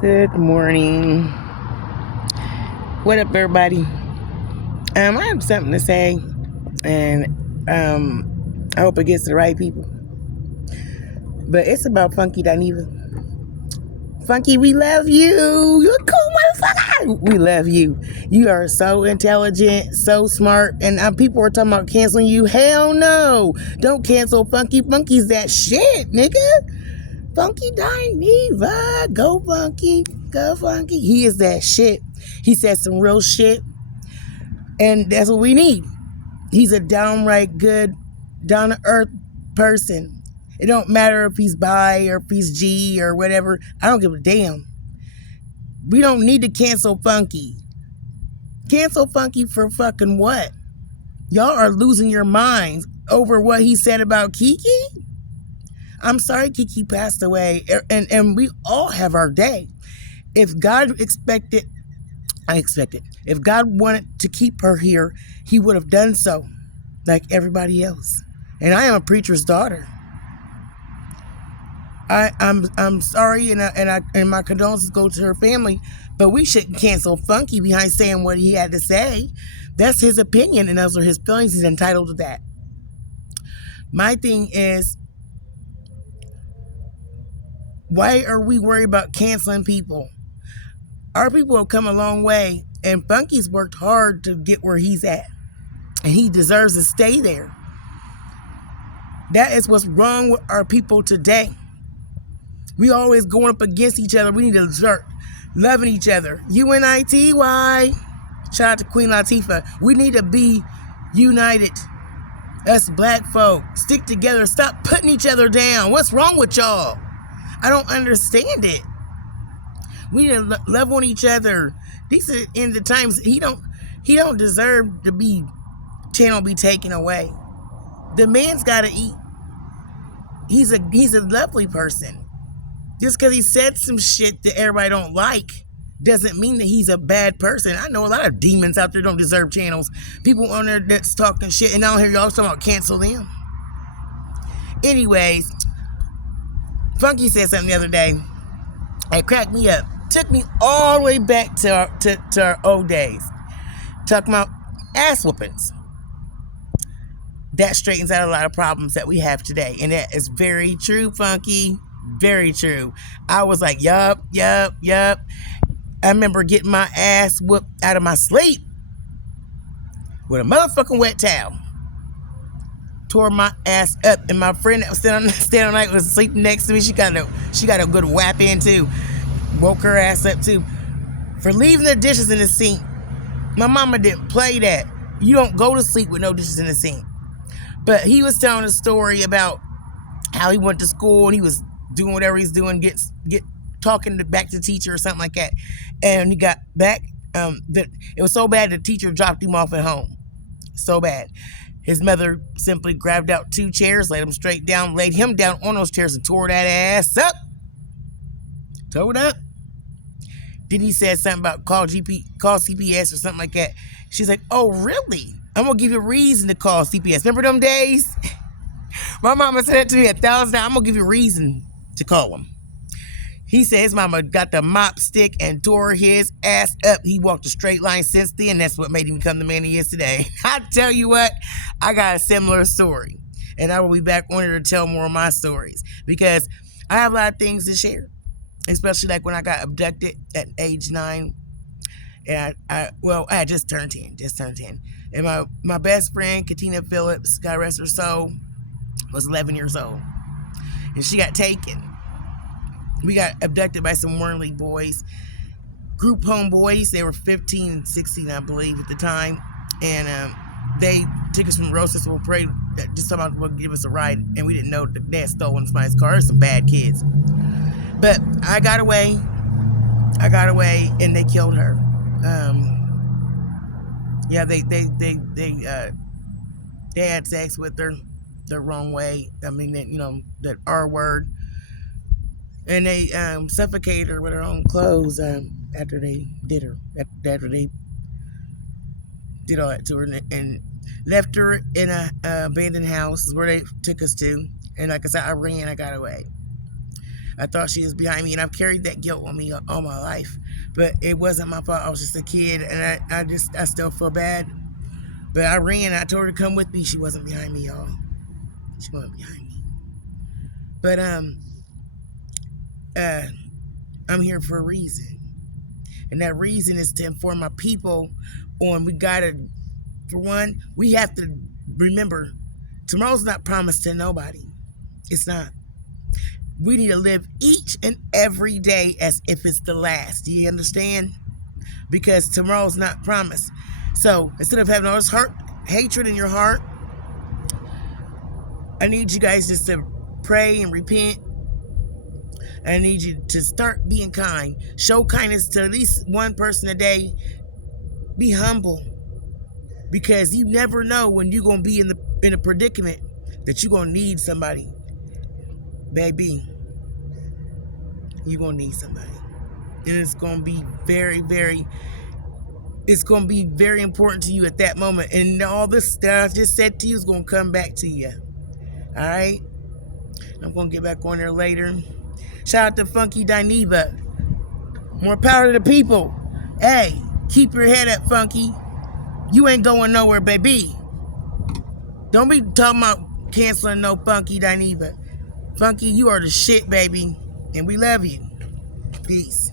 Good morning. What up, everybody? I have something to say, and I hope it gets to the right people. But it's about Funky Dineva. Funky, we love you. You're a cool motherfucker. We love you. You are so intelligent, so smart, and people are talking about canceling you. Hell no. Don't cancel Funky. Funky's that shit, nigga. Funky Dineva. Go Funky. Go Funky. He is that shit. He said some real shit. And that's what we need. He's a downright good, down-to-earth person. It don't matter if he's bi or if he's G or whatever. I don't give a damn. We don't need to cancel Funky. Cancel Funky for fucking what? Y'all are losing your minds over what he said about Kiki? I'm sorry Kiki passed away. And we all have our day. If God expected, if God wanted to keep her here, he would have done so, like everybody else. And I am a preacher's daughter. I'm sorry, and my condolences go to her family, but we shouldn't cancel Funky behind saying what he had to say. That's his opinion, and those are his feelings. He's entitled to that. My thing is, why are we worried about canceling people? Our people have come a long way, and Funky's worked hard to get where he's at, and he deserves to stay there. That is what's wrong with our people today. We always going up against each other. We need to start loving each other. UNITY. Shout out to Queen Latifah. We need to be united. Us black folk. Stick together. Stop putting each other down. What's wrong with y'all? I don't understand it. We need to love on each other. These are in the times he don't deserve to be channel be taken away. The man's gotta eat. He's a lovely person. Just because he said some shit that everybody don't like doesn't mean that he's a bad person. I know a lot of demons out there don't deserve channels. People on there that's talking shit, and I don't hear y'all talking about cancel them. Anyways, Funky said something the other day. It cracked me up. Took me all the way back to our old days. Talking about ass whoopings. That straightens out a lot of problems that we have today. And that is very true, Funky. Very true. I was like, yup. I remember getting my ass whooped out of my sleep with a motherfucking wet towel. Tore my ass up, and my friend that was staying on night was sleeping next to me. She got a good whap in too. Woke her ass up too for leaving the dishes in the sink. My mama didn't play that. You don't go to sleep with no dishes in the sink. But he was telling a story about how he went to school and he was doing whatever he's doing, get talking back to the teacher or something like that. And he got back, it was so bad the teacher dropped him off at home. So bad. His mother simply grabbed out 2 chairs, laid him down on those chairs and tore that ass up. Tore it up. Then he said something about call CPS or something like that. She's like, oh, really? I'm going to give you a reason to call CPS. Remember them days? My mama said that to me 1,000 times. I'm going to give you a reason to call him. He said his mama got the mop stick and tore his ass up. He walked a straight line since then. That's what made him become the man he is today. I tell you what, I got a similar story. And I will be back on here to tell more of my stories. Because I have a lot of things to share. Especially like when I got abducted at age 9. And I had just turned 10. And my best friend, Katina Phillips, God rest her soul, was 11 years old. And she got taken. We got abducted by some Wormley boys, group home boys. They were 15 and 16, I believe, at the time. And they took us from Rosasville Parade, just talking about give us a ride. And we didn't know that they had stolen somebody's car. There's some bad kids. But I got away, and they killed her. They had sex with her the wrong way. I mean, that R word. And they suffocated her with her own clothes after they did all that to her, and left her in an abandoned house where they took us to. And like I said, I ran, I got away. I thought she was behind me, and I've carried that guilt on me all my life. But it wasn't my fault. I was just a kid, and I still feel bad. But I ran. I told her to come with me. She wasn't behind me, y'all. She wasn't behind me. But I'm here for a reason, and that reason is to inform my people on. We gotta, for one, we have to remember tomorrow's not promised to nobody. It's not. We need to live each and every day as if it's the last. Do you understand? Because tomorrow's not promised. So instead of having all this hatred in your heart, I need you guys just to pray and repent. I need you to start being kind. Show kindness to at least one person a day. Be humble. Because you never know when you're going to be in a predicament that you're going to need somebody. Baby, you're going to need somebody. And it's going to be very, very, it's going to be very important to you at that moment. And all this that I just said to you is going to come back to you. All right? I'm going to get back on there later. Shout out to Funky Dineva. More power to the people. Hey, keep your head up, Funky. You ain't going nowhere, baby. Don't be talking about canceling no Funky Dineva. Funky, you are the shit, baby. And we love you. Peace.